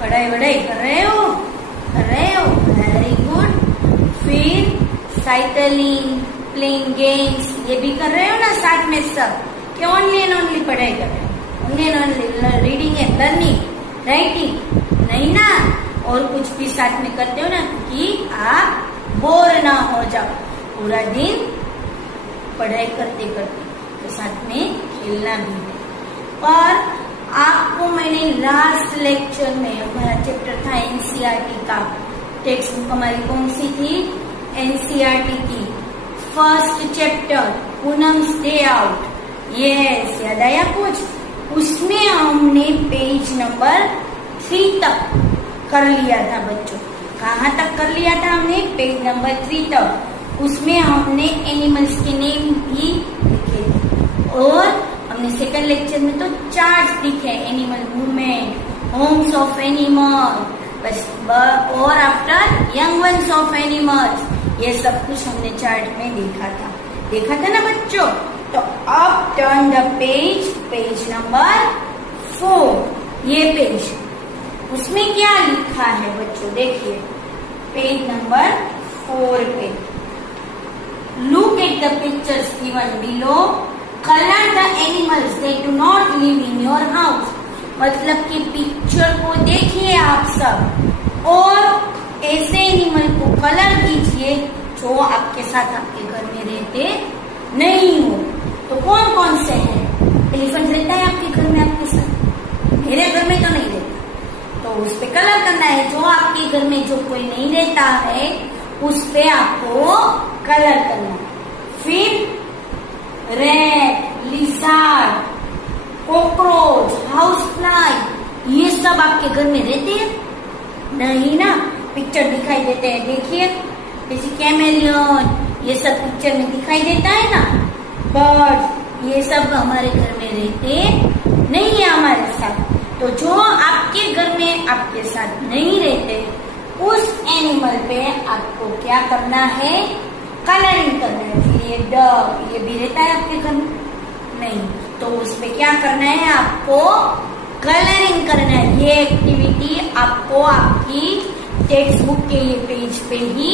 पढ़ाई वढ़ाई कर रहे हो? Very good. फिर साइकिलिंग, प्लेइंग गेम्स, ये भी कर रहे हो ना साथ में सब? कि ओनली एंड ओनली पढ़ाई कर रहे हो? Only and only reading and learning, writing नहीं ना? और कुछ भी साथ में करते हो ना, कि आप बोर ना हो जाओ पूरा दिन पढ़ाई करते करते, तो साथ में खेलना भी है। और आपको मैंने लास्ट लेक्चर में, हमारा चैप्टर था एनसीईआरटी का, टेक्स्ट बुक हमारी कौन सी थी? एनसीईआरटी की first chapter Poonam's day out. Yes, याद आया कुछ? उसमें हमने पेज नंबर 3 तक कर लिया था बच्चों। कहाँ तक कर लिया था हमने? पेज नंबर 3 तक। उसमें हमने एनिमल्स के नेम भी लिखे थे, और हमने सेकंड लेक्चर में तो चार्ट्स लिखे, animal movement, Holmes of animal, बस और after young ones of animals, ये सब कुछ हमने चार्ट में देखा था ना बच्चों? तो अब टर्न द पेज नंबर 4, ये पेज, उसमें क्या लिखा है बच्चों? देखिए पेज नंबर 4 पे, look at the pictures given below, colour the animals that do not live in your house. मतलब कि पिक्चर को देखिए आप सब, और ऐसे एनिमल को कलर कीजिए जो आपके साथ आपके घर में रहते नहीं हो। तो कौन कौन से हैं? एलिफेंट रहता है आपके घर में आपके साथ? मेरे घर में तो नहीं रहता, तो उस पे कलर करना है। जो आपके घर में जो कोई नहीं रहता है, उस पे आपको कलर करना है। फिर rat, lizard, cockroach, house fly, ये सब आपके घर में रहते हैं? नहीं ना? पिक्चर दिखाई देते हैं, देखिए, जैसे कैमेलियन, ये सब पिक्चर में दिखाई देता है ना। बर्ड्स, ये सब हमारे घर में रहते नहीं है हमारे साथ। तो जो आपके घर में आपके साथ नहीं रहते, उस एनिमल पे आपको क्या करना है? कलरिंग करना है। फिर ये डॉग, ये भी रहता है आपके घर में? नहीं, तो उस पे क्या करना है? आपको कलरिंग करना है। ये एक्टिविटी आपको आपकी टेक्स्ट बुक के ये पेज पे ही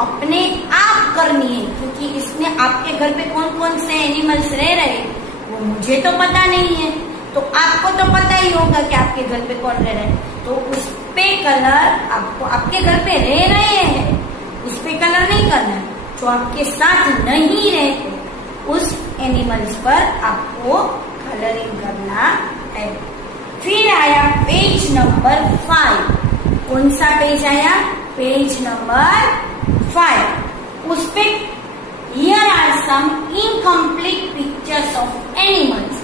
अपने आप करनी है, क्योंकि इसमें आपके घर पे कौन कौन से एनिमल्स रह रहे वो मुझे तो पता नहीं है, तो आपको तो पता ही होगा कि आपके घर पे कौन रह रहा है। तो उस पे कलर आपको, आपके घर पे रह रहे हैं उस पे कलर नहीं करना है। जो आपके साथ नहीं रहते उस एनिमल्स पर आपको कलरिंग करना है। फिर आया पेज नंबर 5। कौन सा पेज आया? Page number 5। उस पे here are some incomplete pictures of animals.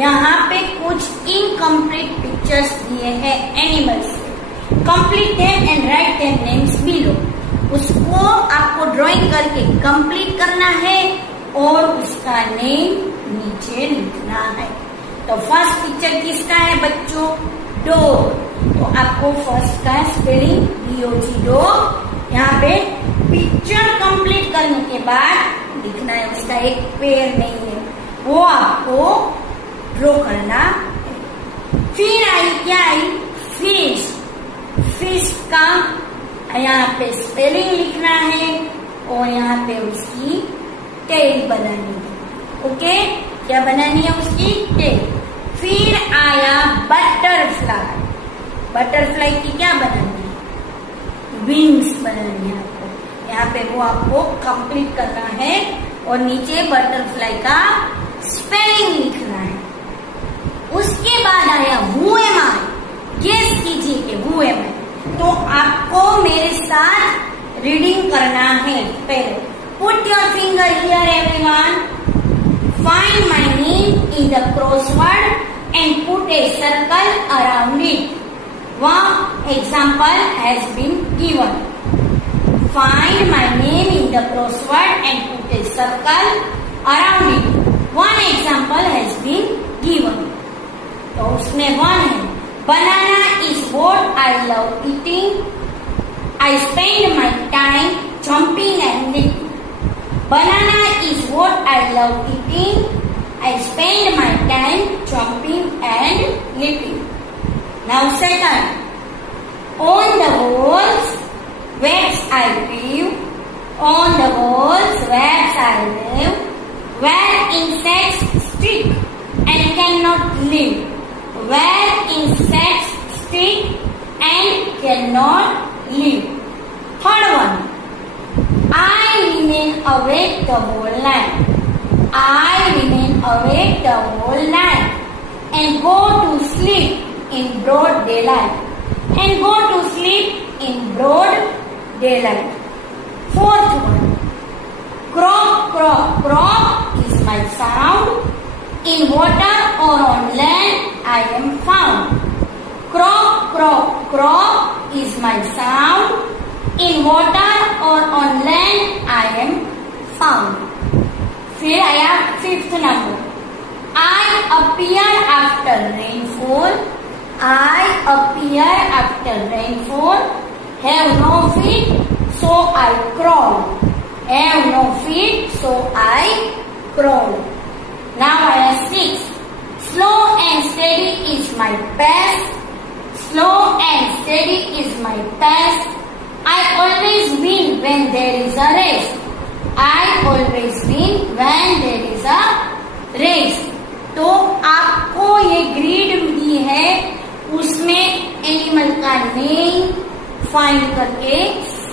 यहाँ पे कुछ इनकम्प्लीट पिक्चर्स दिए हैं एनिमल्स के। Complete them and write their names below. उसको आपको ड्राइंग करके कंप्लीट करना है और उसका नेम नीचे लिखना है। तो फर्स्ट पिक्चर किसका है बच्चों? डॉग। तो आपको फर्स्ट का स्पेलिंग DOG, डॉग। यहाँ पे पिक्चर कंप्लीट करने के बाद लिखना है, उसका एक पैर नहीं है, वो आपको ड्रॉ करना है। फिर आई क्या आई? फिश। फिश का यहाँ पे स्पेलिंग लिखना है और यहाँ पे उसकी टेल बनानी है। ओके, क्या बनानी है? उसकी टेल। फिर आया बटरफ्लाई। बटरफ्लाई की क्या बनानी है? विंग्स बनानी है आपको। यहाँ पे वो आपको कंप्लीट करना है और नीचे बटरफ्लाई का स्पेलिंग लिखना है। उसके बाद आया हु एम आई। गेस कीजिए कि हु एम आई। तो आपको मेरे साथ रीडिंग करना है। पहले put your finger here everyone, find my name in the crossword and put a circle around it. One example has been given. Find my name in the crossword and put a circle around it. One example has been given. तो उसमें one है, banana is what I love eating. I spend my time jumping and leaping. Banana is what I love eating. I spend my time jumping and leaping. Now second, On the walls, where I live. On the walls, where I live. Where insects stick and cannot live. Where insects stick and cannot live. Third one. I remain awake the whole night. I remain awake the whole night and go to sleep in broad daylight. And go to sleep in broad daylight. Fourth one. Crop, crop, crop is my sound. In water or on land I am found. Crop, crop, crop is my sound. In water or on land I am found. फिर आया fifth number. I appear after rainfall. I appear after rainfall. Have no feet, so I crawl. Have no feet, so I crawl. Now I have six. Slow and steady is my pace. Slow and steady is my pace. I always win when there is a race. I always win when there is a race. तो आपको ये grid दी है, उसमें animal का name find करके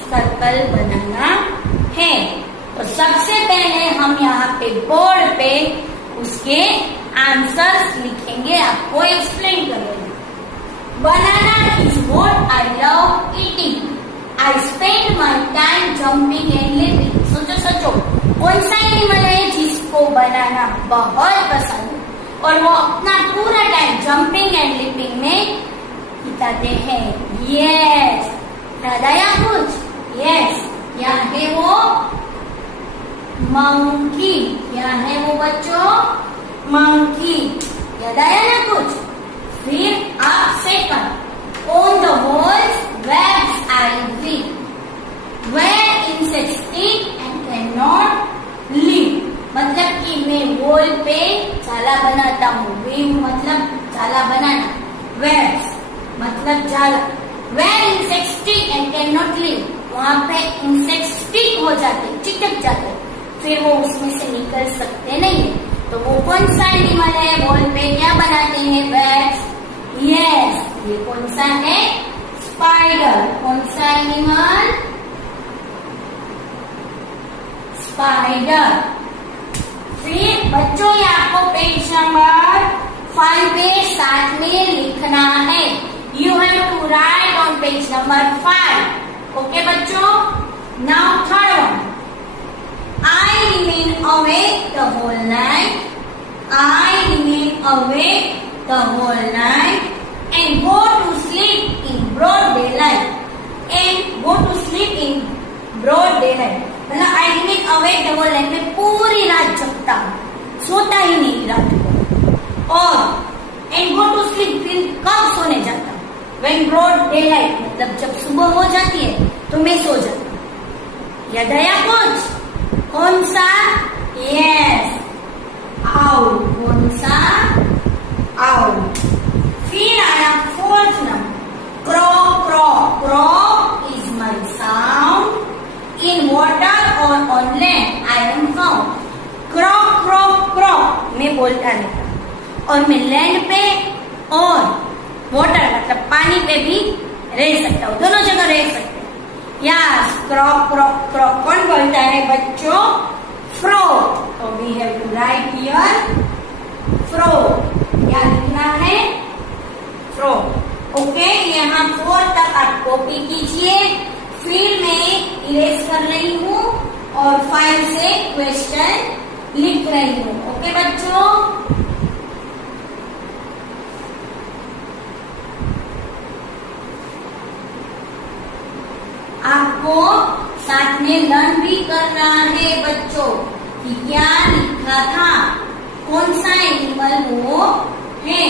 circle बनाना है. तो सबसे पहले हम यहाँ पे बोर्ड पे उसके आंसर्स लिखेंगे, आपको एक्सप्लेन करेंगे. Banana is what I love eating. I spend my time jumping and living. सोचो सोचो, कौन सा एनिमल है जिसको बनाना बहुत पसंद और वो अपना पूरा टाइम जंपिंग एंड लिविंग में बिताते हैं. यस, याद आया कुछ? यस, क्या है वो? मंकी. क्या है वो बच्चों? मंकी. याद आया ना कुछ? फिर आप second. On the walls where I live. Where insects stick and cannot live. मतलब कि मैं वॉल पे जाला बनाता हूँ. वीव मतलब जाला बनाना. Where मतलब जाला. Where insects stick and cannot live. वहाँ पे इंसेक्ट स्टिक हो जाते, चिटक जाते, फिर वो उसमें से निकल सकते नहीं. तो वो कौन सा एनिमल है? वॉल पे क्या बनाते हैं? बैट्स. यस, ये कौन सा है? स्पाइडर. कौन सा एनिमल? स्पाइडर. फिर बच्चों ये आपको पेज नंबर 5 पे साथ में लिखना है. You have to write on page number 5. Okay बच्चों. Now third one. I remain awake the whole night. I remain awake the whole night and go to sleep in broad daylight. And go to sleep in broad daylight. मतलब I remain awake the whole night. मैं पूरी रात जगता हूँ, सोता ही नहीं रात को. और and go to sleep, फिर कब सोने जाता हूँ? When broad daylight मतलब जब सुबह हो जाती है तो मैं सो जाता हूँ. याद आया कुछ? कौन सा? Yes, owl. कौन सा? आउल. फिर आया fourth number. Crow, crow, crow is my sound. In water और on land I am found. Crow, crow, crow मैं बोलता रहता हूँ, और मैं लैंड पे और वाटर मतलब पानी पे भी रह सकता हूँ, दोनों जगह रह सकते हैं. यस, क्रॉ, क्रॉ, क्रॉ कौन बोलता है बच्चों? फ्रो. तो we have to write here frog. क्या लिखना है? फ्रो. ओके, यहाँ 4 तक आप कॉपी कीजिए. फिर मैं इरेज कर रही हूँ और 5 से क्वेश्चन लिख रही हूँ. ओके बच्चों. आपको साथ में लर्न भी करना है बच्चों कि क्या लिखा था, कौन सा एनिमल वो है.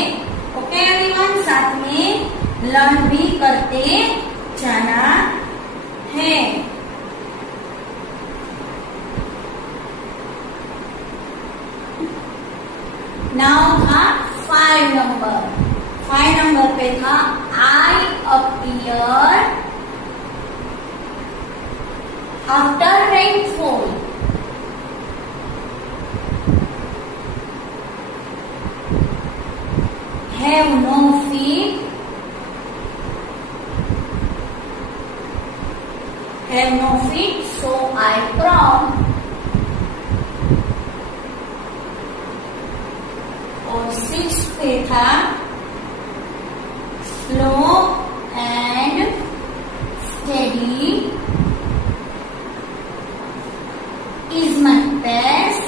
ओके एवरीवन, साथ में लर्न भी करते जाना है. नाउ था 5 नंबर. 5 नंबर पे था I appear After rainfall. Have no feet. Have no feet, so I crawl. और 6 पे था slow and steady is my pace.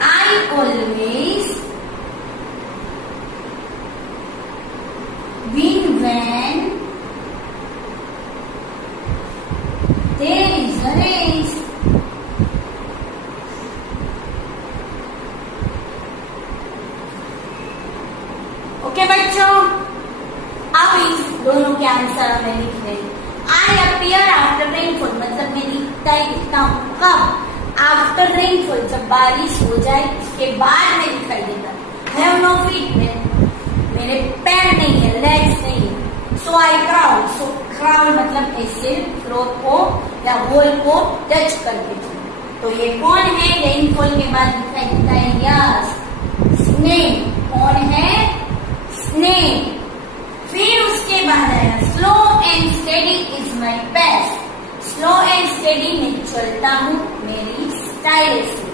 I always win when there is a race. Okay बच्चों, अब इस दोनों के आंसर हमें लिखने। आई अपीयर आफ्टर रेनफॉल, मतलब मैं दिखता हूँ कब? आफ्टर रेनफॉल, जब बारिश हो जाए उसके बाद मैं दिखाई देता। हैव नो फीट, मेरे पैर नहीं है, लेग्स नहीं है। सो आई क्राउल, सो क्राउल मतलब ऐसे फ्लोर को या वॉल को टच करके। तो ये कौन है? रेनफॉल के बाद दिखाई देता है यस, स्नेक। कौन है? स्नेक। फिर उसके बाद आया slow and steady is my pace. Slow and steady में चलता हूँ, मेरी स्टाइल से।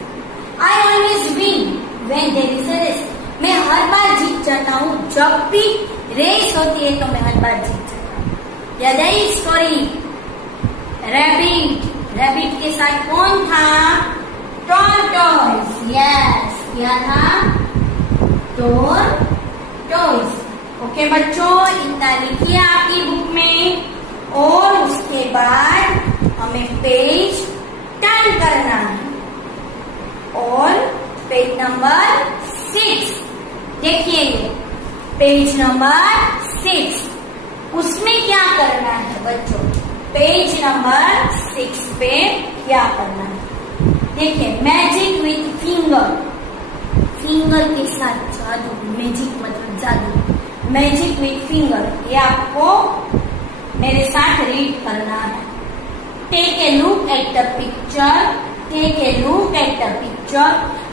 I always win when there is a race, मैं हर बार जीत जाता हूँ। जब भी रेस होती है तो मैं हर बार जीत जाता हूँ। याद आई स्टोरी? रैबिट, रैबिट के साथ कौन था? टॉर्टोइस। यस, क्या था? टॉर्टोइस। ओके बच्चों, इतना लिखिए आपकी बुक में। और उसके बाद हमें पेज टर्न करना है। और पेज नंबर 6 देखिए, पेज नंबर 6, उसमें क्या करना है बच्चों? पेज नंबर 6 पे क्या करना है? देखिए, मैजिक विथ फिंगर, फिंगर के साथ जादू। मैजिक मतलब जादू। मैजिक विथ फिंगर, ये आपको मेरे साथ रीड करना है। Take a look at the picture, take a look at the picture.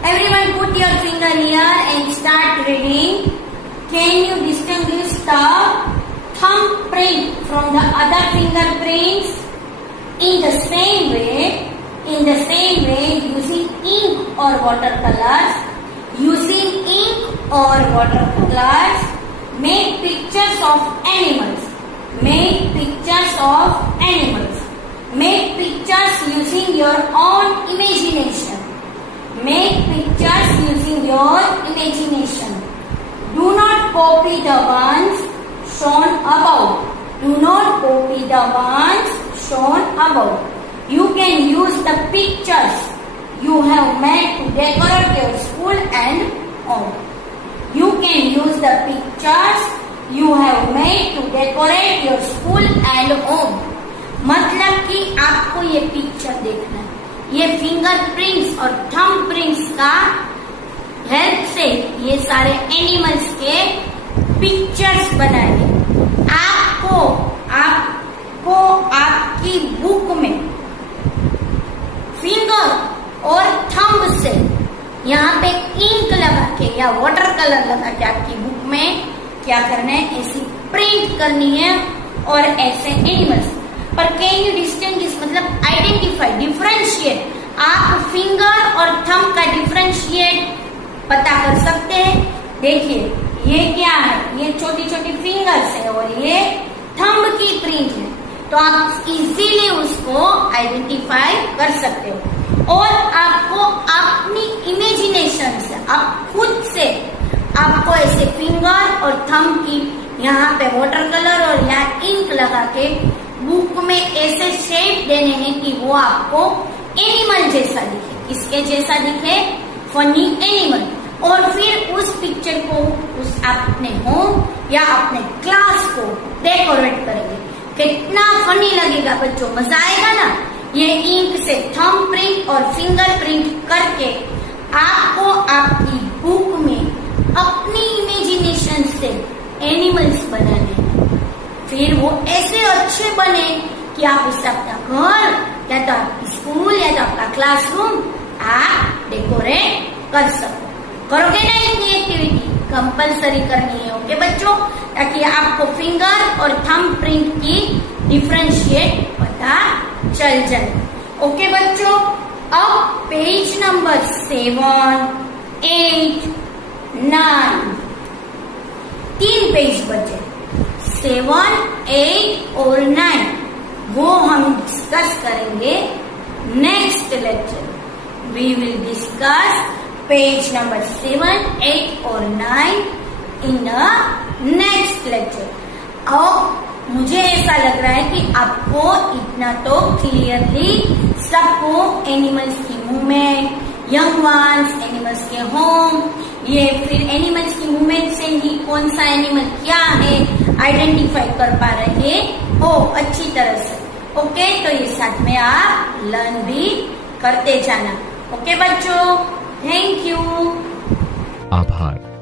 Everyone put your finger here and start reading. Can you distinguish the thumb print from the other fingerprints? In the same way, using ink or watercolors, make pictures of animals. Make pictures of animals. Make pictures using your own imagination. Make pictures using your imagination. Do not copy the ones shown above. Do not copy the ones shown above. You can use the pictures you have made to decorate your school and home. You can use the pictures you have made to decorate your school and home. मतलब कि आपको ये picture देखना है। ये fingerprints और thumb prints का help से ये सारे एनिमल्स के पिक्चर्स बनाइए। आपको आपकी बुक में फिंगर और थंब से यहाँ पे इंक लगा के या वाटर कलर लगा के आपकी बुक में क्या करना है? ऐसी प्रिंट करनी है और ऐसे एनिमल्स। पर कैन यू डिस्टिंग्विश मतलब आइडेंटिफाई, डिफरेंशिएट। आप फिंगर और थंब का डिफरेंशिएट पता कर सकते हैं। देखिए, ये क्या है? ये छोटी छोटी फिंगर्स है और ये थंब की प्रिंट है। तो आप इजीली उसको आइडेंटिफाई कर सकते हो। और आपको अपनी इमेजिनेशन से, आप खुद से आपको ऐसे फिंगर और थंब की यहाँ पे वाटर कलर और यहाँ इंक लगा के बुक में ऐसे शेप देने हैं कि वो आपको एनिमल जैसा दिखे। किसके जैसा दिखे? Funny animal. और फिर उस पिक्चर को उस अपने होम या अपने क्लास को डेकोरेट करेंगे। कितना फनी लगेगा बच्चों, मजा आएगा ना। ये इंक से थंब प्रिंट और फिंगर प्रिंट करके आपको आपकी बुक में अपनी इमेजिनेशन से एनिमल्स बनाने हैं। फिर वो ऐसे अच्छे बने कि आप उससे अपना घर या तो आपकी स्कूल या तो आपका क्लासरूम आप डेकोरेट कर सको। करोगे ना इतनी एक्टिविटी? कंपलसरी करनी है, ओके बच्चों, ताकि आपको फिंगर और थंब प्रिंट की डिफरेंशिएट पता चल जाए। ओके बच्चों, अब पेज नंबर 7, 8, 9 3 पेज बचे। 7, 8 और 9 वो हम डिस्कस करेंगे next lecture. We will discuss page number 7, 8 और 9 इन द नेक्स्ट लेक्चर। अब मुझे ऐसा लग रहा है कि आपको इतना तो क्लियरली सबको एनिमल्स की मूवमेंट, यंग वंस, एनिमल्स के होम, ये फिर एनिमल्स की मूवमेंट से ही कौन सा एनिमल क्या है आइडेंटिफाई कर पा रहे हो अच्छी तरह से। ओके, तो ये साथ में आप लर्न भी करते जाना। ओके बच्चों, थैंक यू। आभार।